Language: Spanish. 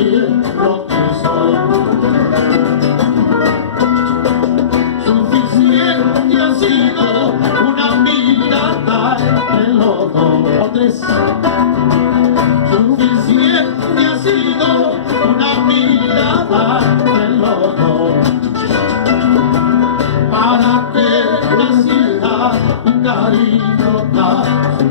decir lo que soy. Suficiente ha sido una mirada entre los dos o tres. Suficiente ha sido una mirada entre los dos para que naciera un cariño tan